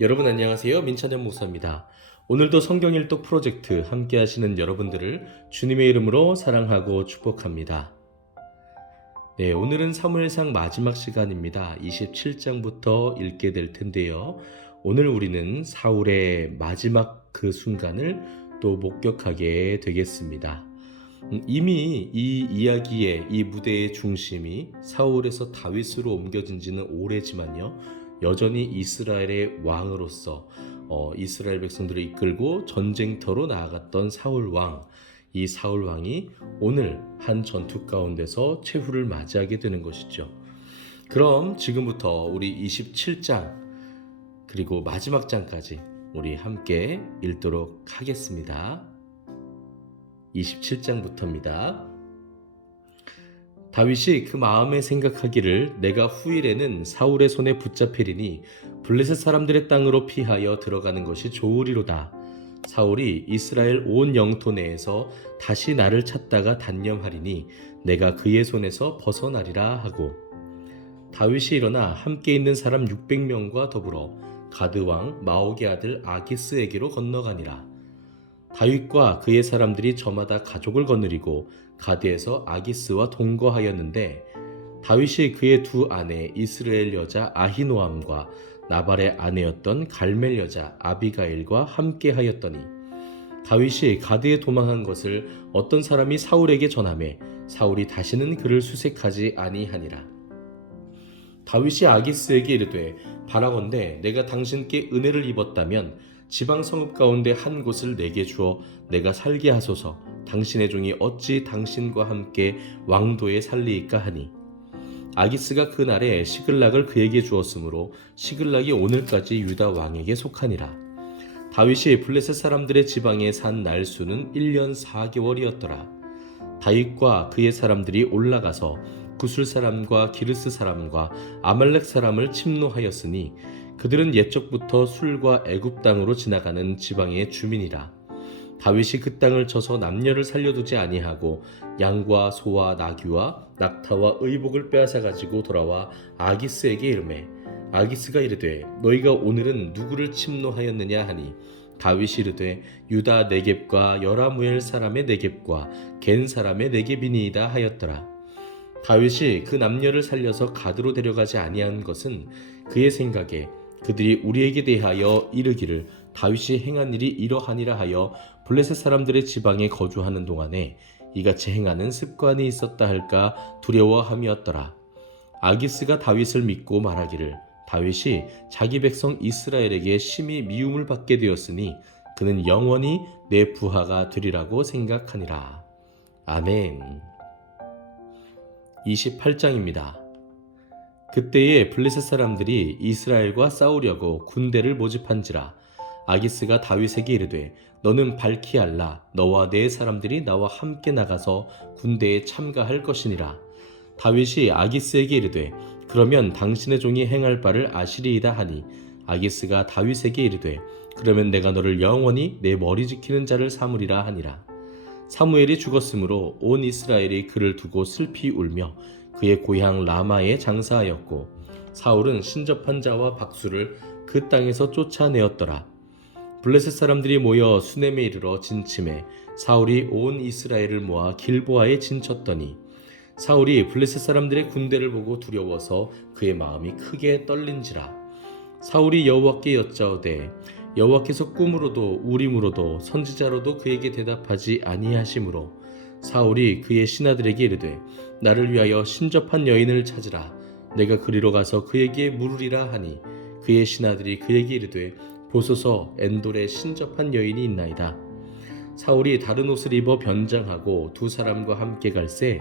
여러분 안녕하세요. 민찬현 목사입니다. 오늘도 성경 일독 프로젝트 함께 하시는 여러분들을 주님의 이름으로 사랑하고 축복합니다. 네, 오늘은 사무엘상 마지막 시간입니다. 27장부터 읽게 될 텐데요. 오늘 우리는 사울의 마지막 그 순간을 또 목격하게 되겠습니다. 이미 이 이야기의 이 무대의 중심이 사울에서 다윗으로 옮겨진 지는 오래지만요. 여전히 이스라엘의 왕으로서 이스라엘 백성들을 이끌고 전쟁터로 나아갔던 사울 왕. 이 사울 왕이 오늘 한 전투 가운데서 최후를 맞이하게 되는 것이죠. 그럼 지금부터 우리 27장 그리고 마지막 장까지 우리 함께 읽도록 하겠습니다. 27장부터입니다. 다윗이 그 마음에 생각하기를 내가 후일에는 사울의 손에 붙잡히리니 블레셋 사람들의 땅으로 피하여 들어가는 것이 좋으리로다. 사울이 이스라엘 온 영토 내에서 다시 나를 찾다가 단념하리니 내가 그의 손에서 벗어나리라 하고, 다윗이 일어나 함께 있는 사람 600명과 더불어 가드 왕 마옥의 아들 아기스에게로 건너가니라. 다윗과 그의 사람들이 저마다 가족을 거느리고 가드에서 아기스와 동거하였는데, 다윗이 그의 두 아내 이스라엘 여자 아히노암과 나발의 아내였던 갈멜 여자 아비가일과 함께 하였더니, 다윗이 가드에 도망한 것을 어떤 사람이 사울에게 전하매 사울이 다시는 그를 수색하지 아니하니라. 다윗이 아기스에게 이르되 바라건대 내가 당신께 은혜를 입었다면 지방 성읍 가운데 한 곳을 내게 주어 내가 살게 하소서. 당신의 종이 어찌 당신과 함께 왕도에 살리이까 하니, 아기스가 그날에 시글락을 그에게 주었으므로 시글락이 오늘까지 유다 왕에게 속하니라. 다윗이 블레셋 사람들의 지방에 산 날수는 1년 4개월이었더라. 다윗과 그의 사람들이 올라가서 구술 사람과 기르스 사람과 아말렉 사람을 침노하였으니 그들은 옛적부터 술과 애굽 땅으로 지나가는 지방의 주민이라. 다윗이 그 땅을 쳐서 남녀를 살려두지 아니하고 양과 소와 나귀와 낙타와 의복을 빼앗아 가지고 돌아와 아기스에게 이르매, 아기스가 이르되 너희가 오늘은 누구를 침노하였느냐 하니, 다윗이 이르되 유다 네겝과 여라무엘 사람의 네겝과 겐 사람의 네겝이니이다 하였더라. 다윗이 그 남녀를 살려서 가드로 데려가지 아니한 것은 그의 생각에 그들이 우리에게 대하여 이르기를 다윗이 행한 일이 이러하니라 하여 블레셋 사람들의 지방에 거주하는 동안에 이같이 행하는 습관이 있었다 할까 두려워함이었더라. 아기스가 다윗을 믿고 말하기를 다윗이 자기 백성 이스라엘에게 심히 미움을 받게 되었으니 그는 영원히 내 부하가 되리라고 생각하니라. 아멘. 28장입니다. 그때에 블레셋 사람들이 이스라엘과 싸우려고 군대를 모집한지라. 아기스가 다윗에게 이르되 너는 밝히 알라. 너와 네 사람들이 나와 함께 나가서 군대에 참가할 것이니라. 다윗이 아기스에게 이르되 그러면 당신의 종이 행할 바를 아시리이다 하니, 아기스가 다윗에게 이르되 그러면 내가 너를 영원히 내 머리 지키는 자를 삼으리라 하니라. 사무엘이 죽었으므로 온 이스라엘이 그를 두고 슬피 울며 그의 고향 라마에 장사하였고, 사울은 신접한 자와 박수를 그 땅에서 쫓아내었더라. 블레셋 사람들이 모여 수넴에 이르러 진침해 사울이 온 이스라엘을 모아 길보아에 진쳤더니, 사울이 블레셋 사람들의 군대를 보고 두려워서 그의 마음이 크게 떨린지라. 사울이 여호와께 여짜오되 여호와께서 꿈으로도 우림으로도 선지자로도 그에게 대답하지 아니하시므로, 사울이 그의 신하들에게 이르되 나를 위하여 신접한 여인을 찾으라. 내가 그리로 가서 그에게 물으리라 하니, 그의 신하들이 그에게 이르되 보소서 엔돌에 신접한 여인이 있나이다. 사울이 다른 옷을 입어 변장하고 두 사람과 함께 갈새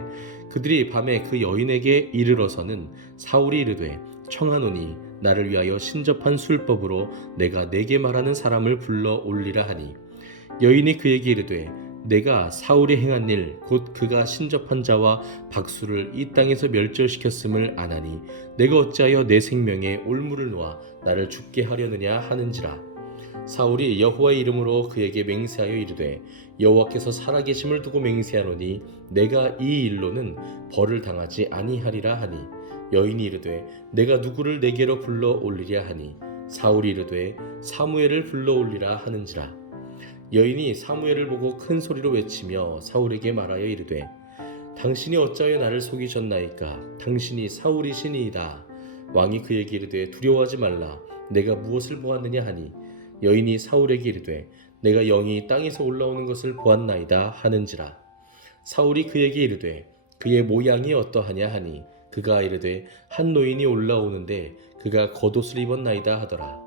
그들이 밤에 그 여인에게 이르러서는 사울이 이르되 청하노니 나를 위하여 신접한 술법으로 내가 내게 말하는 사람을 불러 올리라 하니, 여인이 그에게 이르되 내가 사울이 행한 일 곧 그가 신접한 자와 박수를 이 땅에서 멸절시켰음을 아나니 내가 어찌하여 내 생명에 올무를 놓아 나를 죽게 하려느냐 하는지라. 사울이 여호와의 이름으로 그에게 맹세하여 이르되 여호와께서 살아계심을 두고 맹세하노니 내가 이 일로는 벌을 당하지 아니하리라 하니, 여인이 이르되 내가 누구를 내게로 불러 올리랴 하니, 사울이 이르되 사무엘을 불러올리라 하는지라. 여인이 사무엘을 보고 큰 소리로 외치며 사울에게 말하여 이르되 당신이 어찌하여 나를 속이셨나이까? 당신이 사울이시니이다. 왕이 그에게 이르되 두려워하지 말라. 내가 무엇을 보았느냐 하니 여인이 사울에게 이르되 내가 영이 땅에서 올라오는 것을 보았나이다 하는지라. 사울이 그에게 이르되 그의 모양이 어떠하냐 하니 그가 이르되 한 노인이 올라오는데 그가 겉옷을 입었나이다 하더라.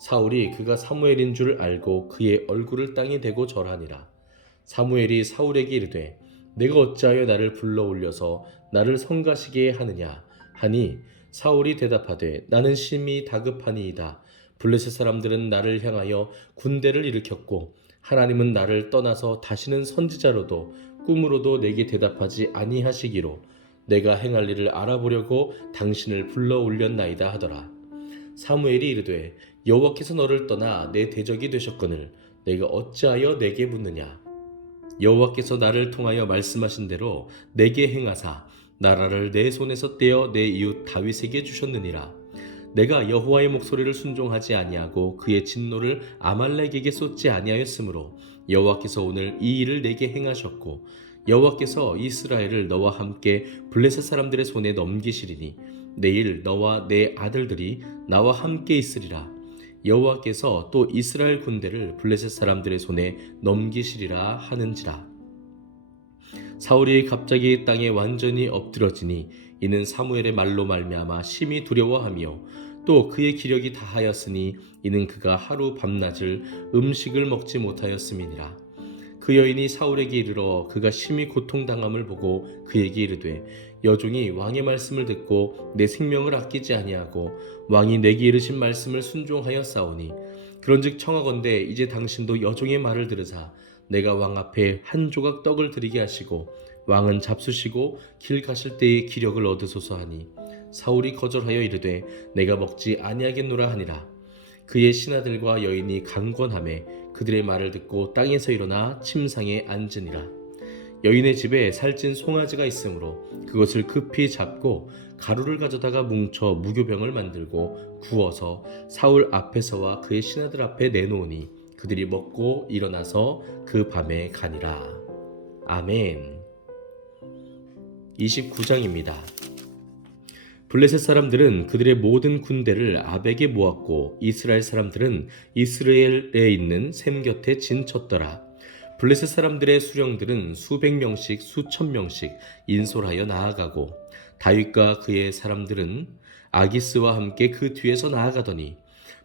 사울이 그가 사무엘인 줄 알고 그의 얼굴을 땅에 대고 절하니라. 사무엘이 사울에게 이르되 내가 어찌하여 나를 불러올려서 나를 성가시게 하느냐 하니 사울이 대답하되 나는 심히 다급하니이다. 블레셋 사람들은 나를 향하여 군대를 일으켰고 하나님은 나를 떠나서 다시는 선지자로도 꿈으로도 내게 대답하지 아니하시기로 내가 행할 일을 알아보려고 당신을 불러올렸나이다 하더라. 사무엘이 이르되 여호와께서 너를 떠나 내 대적이 되셨거늘 내가 어찌하여 내게 묻느냐. 여호와께서 나를 통하여 말씀하신 대로 내게 행하사 나라를 내 손에서 떼어 내 이웃 다윗에게 주셨느니라. 내가 여호와의 목소리를 순종하지 아니하고 그의 진노를 아말렉에게 쏟지 아니하였으므로 여호와께서 오늘 이 일을 내게 행하셨고 여호와께서 이스라엘을 너와 함께 블레셋 사람들의 손에 넘기시리니 내일 너와 내 아들들이 나와 함께 있으리라. 여호와께서 또 이스라엘 군대를 블레셋 사람들의 손에 넘기시리라 하는지라. 사울이 갑자기 땅에 완전히 엎드러지니 이는 사무엘의 말로 말미암아 심히 두려워하며 또 그의 기력이 다하였으니 이는 그가 하루 밤낮을 음식을 먹지 못하였음이니라. 그 여인이 사울에게 이르러 그가 심히 고통당함을 보고 그에게 이르되 여종이 왕의 말씀을 듣고 내 생명을 아끼지 아니하고 왕이 내게 이르신 말씀을 순종하였사오니 그런즉 청하건대 이제 당신도 여종의 말을 들으사 내가 왕 앞에 한 조각 떡을 드리게 하시고 왕은 잡수시고 길 가실 때의 기력을 얻으소서 하니 사울이 거절하여 이르되 내가 먹지 아니하겠노라 하니라. 그의 신하들과 여인이 강권하매 그들의 말을 듣고 땅에서 일어나 침상에 앉으니라. 여인의 집에 살찐 송아지가 있으므로 그것을 급히 잡고 가루를 가져다가 뭉쳐 무교병을 만들고 구워서 사울 앞에서와 그의 신하들 앞에 내놓으니 그들이 먹고 일어나서 그 밤에 가니라. 아멘. 29장입니다. 블레셋 사람들은 그들의 모든 군대를 아벡에 모았고 이스라엘 사람들은 이스라엘에 있는 셈 곁에 진쳤더라. 블레셋 사람들의 수령들은 수백 명씩 수천 명씩 인솔하여 나아가고 다윗과 그의 사람들은 아기스와 함께 그 뒤에서 나아가더니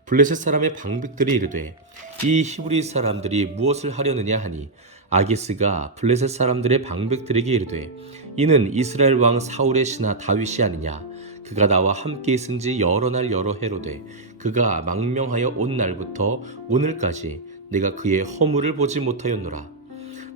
블레셋 사람의 방백들이 이르되 이 히브리 사람들이 무엇을 하려느냐 하니 아기스가 블레셋 사람들의 방백들에게 이르되 이는 이스라엘 왕 사울의 신하 다윗이 아니냐. 그가 나와 함께 있은지 여러 날 여러 해로되 그가 망명하여 온 날부터 오늘까지 내가 그의 허물을 보지 못하였노라.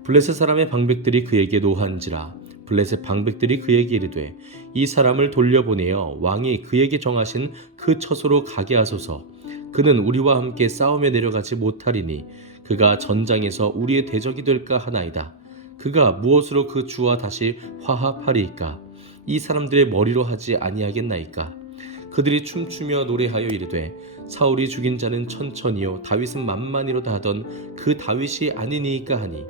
블레셋 사람의 방백들이 그에게 노한지라. 블레셋 방백들이 그에게 이르되 이 사람을 돌려보내어 왕이 그에게 정하신 그 처소로 가게 하소서. 그는 우리와 함께 싸움에 내려가지 못하리니 그가 전장에서 우리의 대적이 될까 하나이다. 그가 무엇으로 그 주와 다시 화합하리이까? 이 사람들의 머리로 하지 아니하겠나이까? 그들이 춤추며 노래하여 이르되 사울이 죽인 자는 천천히요 다윗은 만만히로다 하던 그 다윗이 아니니이까 하니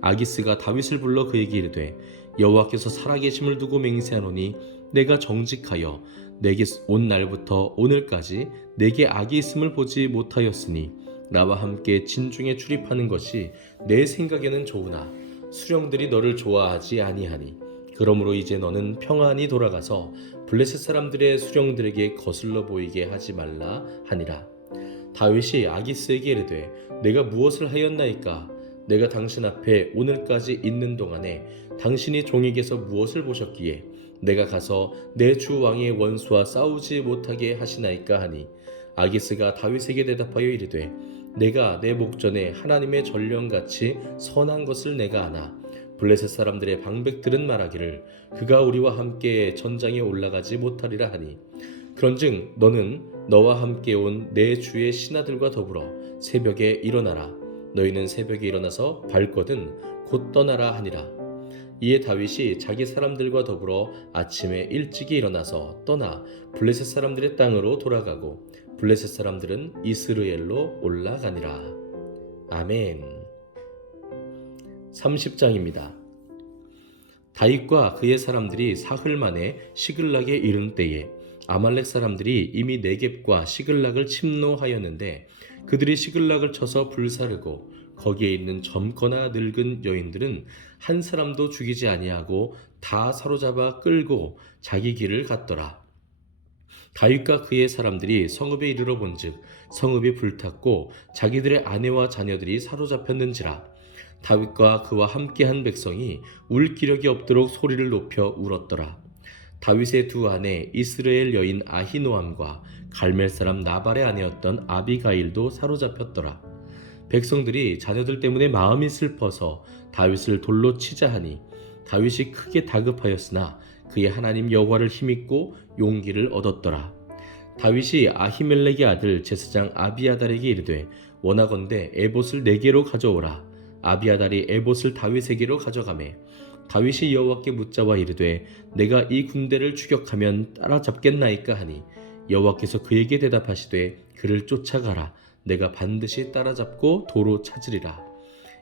아기스가 다윗을 불러 그에게 이르되 여호와께서 살아계심을 두고 맹세하노니 내가 정직하여 내게 온 날부터 오늘까지 내게 악이 있음을 보지 못하였으니 나와 함께 진중에 출입하는 것이 내 생각에는 좋으나 수령들이 너를 좋아하지 아니하니 그러므로 이제 너는 평안히 돌아가서 블레셋 사람들의 수령들에게 거슬러 보이게 하지 말라 하니라. 다윗이 아기스에게 이르되 내가 무엇을 하였나이까? 내가 당신 앞에 오늘까지 있는 동안에 당신이 종에게서 무엇을 보셨기에 내가 가서 내 주 왕의 원수와 싸우지 못하게 하시나이까 하니 아기스가 다윗에게 대답하여 이르되 내가 내 목전에 하나님의 전령같이 선한 것을 내가 아나 블레셋 사람들의 방백들은 말하기를 그가 우리와 함께 전장에 올라가지 못하리라 하니 그런즉 너는 너와 함께 온 내 주의 신하들과 더불어 새벽에 일어나라. 너희는 새벽에 일어나서 발거든 곧 떠나라 하니라. 이에 다윗이 자기 사람들과 더불어 아침에 일찍이 일어나서 떠나 블레셋 사람들의 땅으로 돌아가고 블레셋 사람들은 이스르엘로 올라가니라. 아멘. 30장입니다. 다윗과 그의 사람들이 사흘 만에 시글락에 이른 때에 아말렉 사람들이 이미 네겝과 시글락을 침노하였는데 그들이 시글락을 쳐서 불사르고 거기에 있는 젊거나 늙은 여인들은 한 사람도 죽이지 아니하고 다 사로잡아 끌고 자기 길을 갔더라. 다윗과 그의 사람들이 성읍에 이르러 본즉 성읍이 불탔고 자기들의 아내와 자녀들이 사로잡혔는지라. 다윗과 그와 함께한 백성이 울 기력이 없도록 소리를 높여 울었더라. 다윗의 두 아내 이스라엘 여인 아히노암과 갈멜 사람 나발의 아내였던 아비가일도 사로잡혔더라. 백성들이 자녀들 때문에 마음이 슬퍼서 다윗을 돌로 치자 하니 다윗이 크게 다급하였으나 그의 하나님 여호와를 힘입고 용기를 얻었더라. 다윗이 아히멜렉의 아들 제사장 아비아달에게 이르되 원하건대 에봇을 4개로 가져오라. 아비아달이 에봇을 다윗에게로 가져가매 다윗이 여호와께 묻자와 이르되 내가 이 군대를 추격하면 따라잡겠나이까 하니 여호와께서 그에게 대답하시되 그를 쫓아가라. 내가 반드시 따라잡고 도로 찾으리라.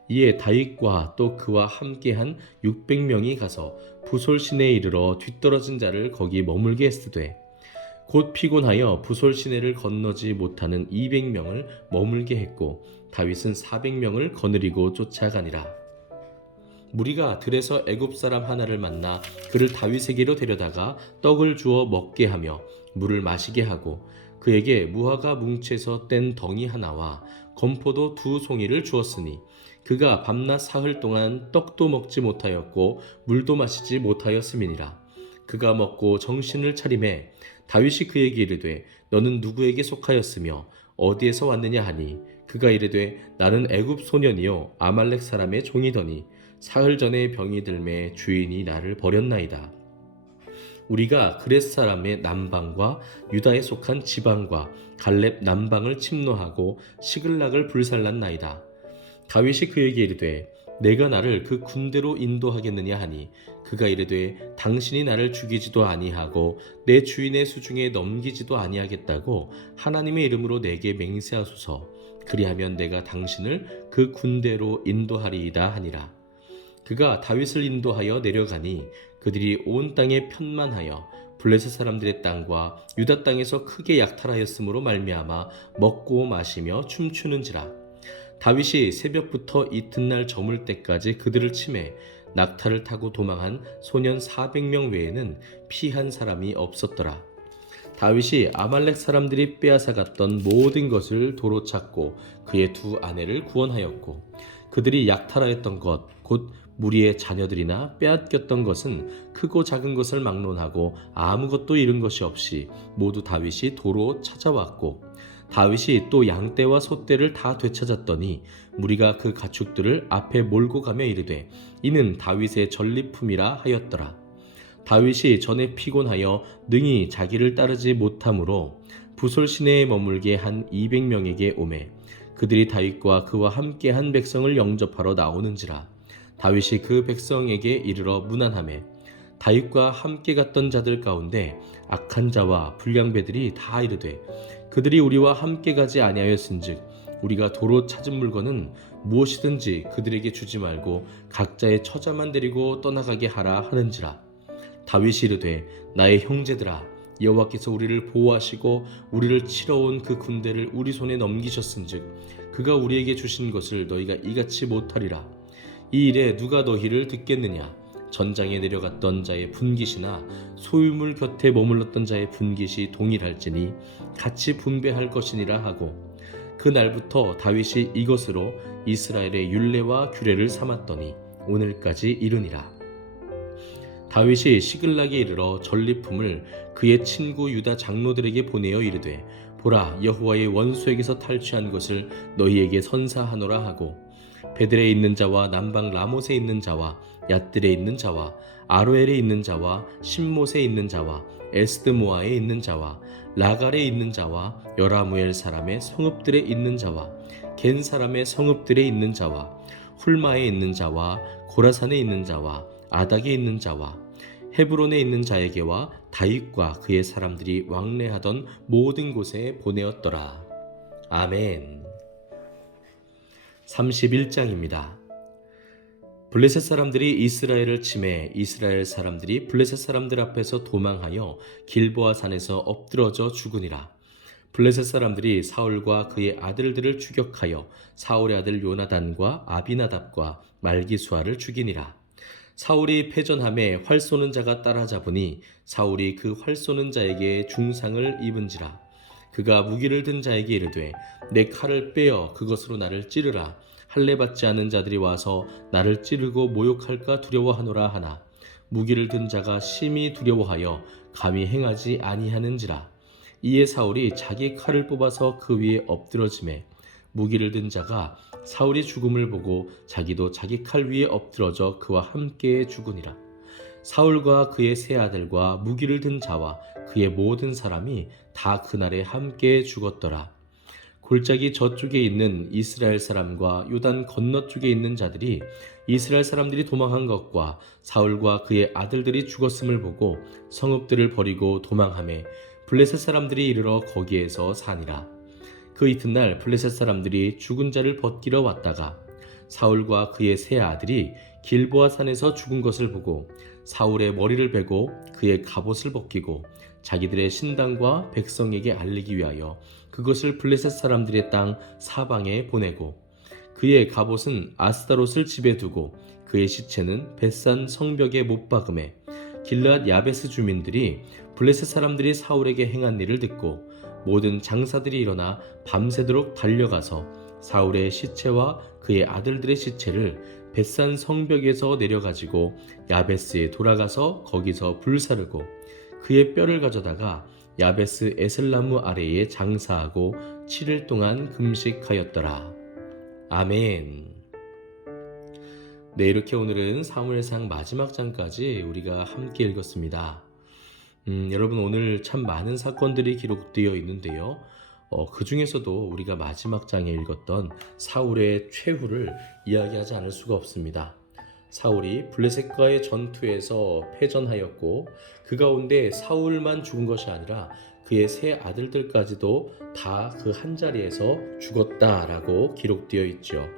이에 다윗과 또 그와 함께한 600명이 가서 부솔 시내에 이르러 뒤떨어진 자를 거기 머물게 했으되 곧 피곤하여 부솔 시내를 건너지 못하는 200명을 머물게 했고 다윗은 400명을 거느리고 쫓아가니라. 무리가 들에서 애굽 사람 하나를 만나 그를 다윗에게로 데려다가 떡을 주어 먹게 하며 물을 마시게 하고 그에게 무화과 뭉치에서 뗀 덩이 하나와 건포도 2송이를 주었으니 그가 밤낮 사흘 동안 떡도 먹지 못하였고 물도 마시지 못하였음이니라. 그가 먹고 정신을 차림에 다윗이 그에게 이르되 너는 누구에게 속하였으며 어디에서 왔느냐 하니 그가 이르되 나는 애굽 소년이요 아말렉 사람의 종이더니 사흘 전에 병이 들매 주인이 나를 버렸나이다. 우리가 그렛 사람의 남방과 유다에 속한 지방과 갈렙 남방을 침노하고 시글락을 불살랐나이다. 다윗이 그에게 이르되 내가 나를 그 군대로 인도하겠느냐 하니 그가 이르되 당신이 나를 죽이지도 아니하고 내 주인의 수중에 넘기지도 아니하겠다고 하나님의 이름으로 내게 맹세하소서. 그리하면 내가 당신을 그 군대로 인도하리이다 하니라. 그가 다윗을 인도하여 내려가니 그들이 온 땅에 편만하여 블레셋 사람들의 땅과 유다 땅에서 크게 약탈하였으므로 말미암아 먹고 마시며 춤추는지라. 다윗이 새벽부터 이튿날 저물 때까지 그들을 치매 낙타를 타고 도망한 소년 400명 외에는 피한 사람이 없었더라. 다윗이 아말렉 사람들이 빼앗아갔던 모든 것을 도로 찾고 그의 두 아내를 구원하였고 그들이 약탈하였던 것 곧 무리의 자녀들이나 빼앗겼던 것은 크고 작은 것을 막론하고 아무것도 잃은 것이 없이 모두 다윗이 도로 찾아왔고 다윗이 또 양떼와 소떼를 다 되찾았더니 무리가 그 가축들을 앞에 몰고 가며 이르되 이는 다윗의 전리품이라 하였더라. 다윗이 전에 피곤하여 능히 자기를 따르지 못하므로 부솔 시내에 머물게 한 200명에게 오매 그들이 다윗과 그와 함께한 백성을 영접하러 나오는지라. 다윗이 그 백성에게 이르러 문안하매 다윗과 함께 갔던 자들 가운데 악한 자와 불량배들이 다 이르되 그들이 우리와 함께 가지 아니하였은즉 우리가 도로 찾은 물건은 무엇이든지 그들에게 주지 말고 각자의 처자만 데리고 떠나가게 하라 하는지라. 다윗이 이르되 나의 형제들아 여호와께서 우리를 보호하시고 우리를 치러 온 그 군대를 우리 손에 넘기셨은즉 그가 우리에게 주신 것을 너희가 이같이 못하리라. 이 일에 누가 너희를 듣겠느냐. 전장에 내려갔던 자의 분깃이나 소유물 곁에 머물렀던 자의 분깃이 동일할지니 같이 분배할 것이니라 하고 그 날부터 다윗이 이것으로 이스라엘의 율례와 규례를 삼았더니 오늘까지 이르니라. 다윗이 시글락에 이르러 전리품을 그의 친구 유다 장로들에게 보내어 이르되 보라 여호와의 원수에게서 탈취한 것을 너희에게 선사하노라 하고 베들에 있는 자와 남방 라못에 있는 자와 얏들에 있는 자와 아로엘에 있는 자와 신못에 있는 자와 에스드모아에 있는 자와 라갈에 있는 자와 여라무엘 사람의 성읍들에 있는 자와 겐 사람의 성읍들에 있는 자와 훌마에 있는 자와 고라산에 있는 자와 아닥에 있는 자와 헤브론에 있는 자에게와 다윗과 그의 사람들이 왕래하던 모든 곳에 보내었더라. 아멘. 31장입니다. 블레셋 사람들이 이스라엘을 치매 이스라엘 사람들이 블레셋 사람들 앞에서 도망하여 길보아 산에서 엎드러져 죽으니라. 블레셋 사람들이 사울과 그의 아들들을 추격하여 사울의 아들 요나단과 아비나답과 말기수아를 죽이니라. 사울이 패전함에 활 쏘는 자가 따라잡으니 사울이 그 활 쏘는 자에게 중상을 입은지라. 그가 무기를 든 자에게 이르되 내 칼을 빼어 그것으로 나를 찌르라. 할례 받지 않은 자들이 와서 나를 찌르고 모욕할까 두려워하노라 하나 무기를 든 자가 심히 두려워하여 감히 행하지 아니하는지라. 이에 사울이 자기 칼을 뽑아서 그 위에 엎드러지매 무기를 든 자가 사울이 죽음을 보고 자기도 자기 칼 위에 엎드러져 그와 함께 죽으니라. 사울과 그의 세 아들과 무기를 든 자와 그의 모든 사람이 다 그날에 함께 죽었더라. 골짜기 저쪽에 있는 이스라엘 사람과 요단 건너쪽에 있는 자들이 이스라엘 사람들이 도망한 것과 사울과 그의 아들들이 죽었음을 보고 성읍들을 버리고 도망하매 블레셋 사람들이 이르러 거기에서 사니라. 그 이튿날 블레셋 사람들이 죽은 자를 벗기러 왔다가 사울과 그의 세 아들이 길보아 산에서 죽은 것을 보고 사울의 머리를 베고 그의 갑옷을 벗기고 자기들의 신당과 백성에게 알리기 위하여 그것을 블레셋 사람들의 땅 사방에 보내고 그의 갑옷은 아스타롯을 집에 두고 그의 시체는 벳산 성벽에 못 박음에 길르앗 야베스 주민들이 블레셋 사람들이 사울에게 행한 일을 듣고 모든 장사들이 일어나 밤새도록 달려가서 사울의 시체와 그의 아들들의 시체를 벳산 성벽에서 내려가지고 야베스에 돌아가서 거기서 불사르고 그의 뼈를 가져다가 야베스 에슬나무 아래에 장사하고 7일 동안 금식하였더라. 아멘. 네, 이렇게 오늘은 사무엘상 마지막 장까지 우리가 함께 읽었습니다. 여러분, 오늘 참 많은 사건들이 기록되어 있는데요. 그 중에서도 우리가 마지막 장에 읽었던 사울의 최후를 이야기하지 않을 수가 없습니다. 사울이 블레셋과의 전투에서 패전하였고 그 가운데 사울만 죽은 것이 아니라 그의 세 아들들까지도 다 그 한자리에서 죽었다라고 기록되어 있죠.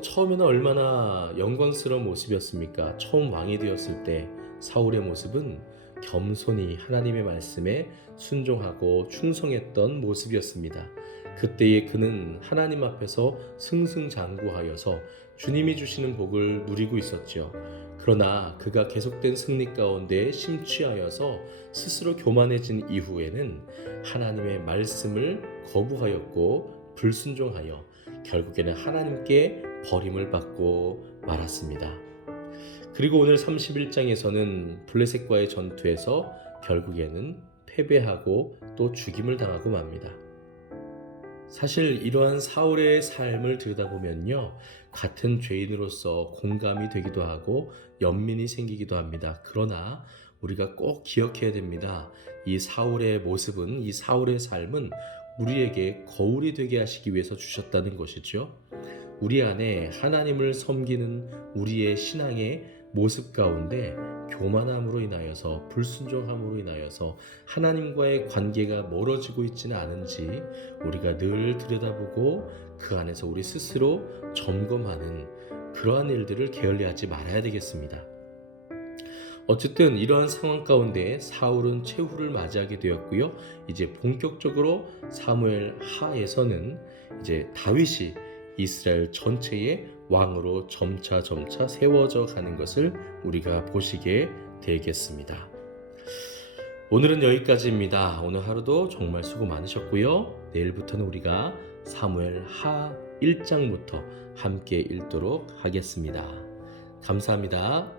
처음에는 얼마나 영광스러운 모습이었습니까? 처음 왕이 되었을 때 사울의 모습은 겸손히 하나님의 말씀에 순종하고 충성했던 모습이었습니다. 그때에 그는 하나님 앞에서 승승장구하여서 주님이 주시는 복을 누리고 있었죠. 그러나 그가 계속된 승리 가운데 심취하여서 스스로 교만해진 이후에는 하나님의 말씀을 거부하였고 불순종하여 결국에는 하나님께 버림을 받고 말았습니다. 그리고 오늘 31장에서는 블레셋과의 전투에서 결국에는 패배하고 또 죽임을 당하고 맙니다. 사실 이러한 사울의 삶을 들여다보면요, 같은 죄인으로서 공감이 되기도 하고 연민이 생기기도 합니다. 그러나 우리가 꼭 기억해야 됩니다. 이 사울의 모습은, 이 사울의 삶은 우리에게 거울이 되게 하시기 위해서 주셨다는 것이죠. 우리 안에 하나님을 섬기는 우리의 신앙의 모습 가운데 교만함으로 인하여서, 불순종함으로 인하여서 하나님과의 관계가 멀어지고 있지는 않은지 우리가 늘 들여다보고 그 안에서 우리 스스로 점검하는 그러한 일들을 게을리하지 말아야 되겠습니다. 어쨌든 이러한 상황 가운데 사울은 최후를 맞이하게 되었고요. 이제 본격적으로 사무엘 하에서는 이제 다윗이 이스라엘 전체의 왕으로 점차 세워져 가는 것을 우리가 보시게 되겠습니다. 오늘은 여기까지입니다. 오늘 하루도 정말 수고 많으셨고요. 내일부터는 우리가 사무엘 하 1장부터 함께 읽도록 하겠습니다. 감사합니다.